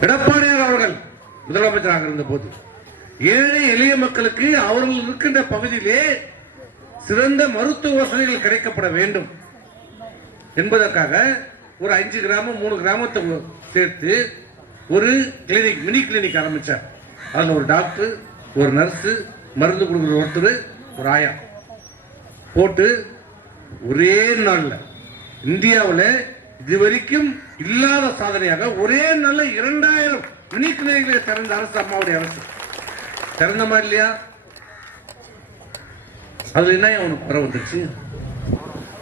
எடப்பாடியார் அவர்கள் முதலமைச்சராக இருந்த போது ஏழை எளிய மக்களுக்கு அவர்கள் இருக்கின்ற பகுதியிலே சிறந்த மருத்துவ வசதிகள் கிடைக்கப்பட வேண்டும் என்பதற்காக ஒரு அஞ்சு கிராமம் மூணு கிராமத்தை சேர்த்து ஒரு கிளினிக் மினி கிளினிக் ஆரம்பித்தார் அதில் ஒரு டாக்டர் ஒரு நர்ஸு மருந்து கொடுக்குற ஒருத்தர் ஒரு ஆயா. போட்டு ஒரே நாளில் இந்தியாவில் இதுவரைக்கும் இல்லாத சாதனையாக ஒரே நல்ல இரண்டாயிரம் மினி கிளினிக்களை திறந்த அரசு அம்மாவுடைய அரசு. திறந்த மாதிரி இல்லையா? அதுல என்ன அவனுக்கு குறை வந்துருச்சு?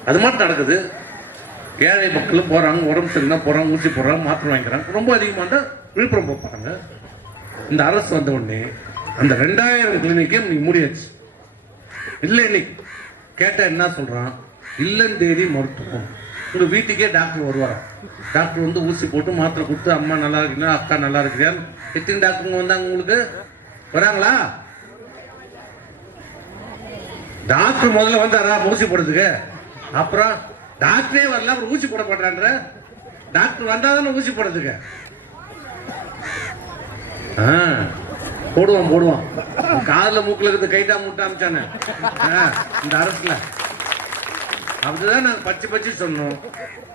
அது மாதிரி நடக்குது. ஏழை மக்களும் போறாங்க உடம்பு சரியில்லை போறாங்க ஊசி போடுறாங்க மாத்திரை வாங்கிக்கிறாங்க. ரொம்ப அதிகமாக இருந்தால் விழுப்புரம் போகிறாங்க இந்த அரசு வந்த உடனே அந்த ரெண்டாயிரம் கிளினிக்கே நீ மூடியாச்சு. இல்லை இன்னைக்கு. கேட்டால் என்ன சொல்கிறான் இல்லைன்னு தேதி மருத்துவம். உங்கள் வீட்டுக்கே டாக்டர் வருவாராம் டாக்டர் வந்து ஊசி போட்டு மாத்திரை கொடுத்து அம்மா நல்லா இருக்கீங்களா? அக்கா நல்லா இருக்கிறியா? எத்தனை டாக்டருங்க வந்தாங்க உங்களுக்கு? வராங்களா? டாக்டர் முதல்ல வந்தாரா ஊசி போடுறதுக்கு. அப்புறம் டாக்டரே வரல அப்புறம் ஊசி போட மாட்டான்ற டாக்டர் வந்தாதானே ஊசி போடுறதுக்கு. போடுவான் போடுவான். காதில் மூக்கில் இருந்து கைட்டா முட்டை அமிச்சானே. இந்த அரசுல. அப்படிதான் நாங்க பச்சை பச்சை சொன்னோம்.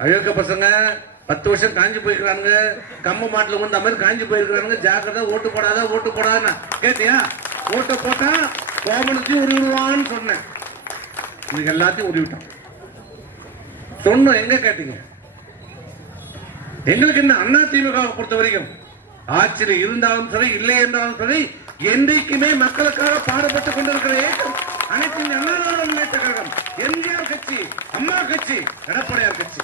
அயோக்க பசங்க பத்து வருஷம் காஞ்சி போயிருக்கிறானுங்க. கம்ப மாட்டுல கொண்டு மாதிரி காஞ்சி போயிருக்கிறானுங்க. ஜாக்கிரதை ஓட்டு போடாத ஓட்டு போடாத கேட்டியா? ஓட்டை போட்டா கோமனத்தையும் உருவிடுவான்னு சொன்னேன். இன்னைக்கு எல்லாத்தையும் உருவிட்டோம் சொன்னோம் எங்க கேட்டீங்க? எங்களுக்கு என்ன அண்ணா திமுக பொறுத்த வரைக்கும் ஆட்சியில் இருந்தாலும் சரி இல்லை என்றாலும் சரி என்றைக்குமே மக்களுக்காக பாடுபட்டுக் கொண்டிருக்கிற இயக்கம் அனைத்து அண்ணா முன்னேற்ற கழகம். எம்ஜிஆர் கட்சி அம்மா கட்சி எடப்பாடியார் கட்சி.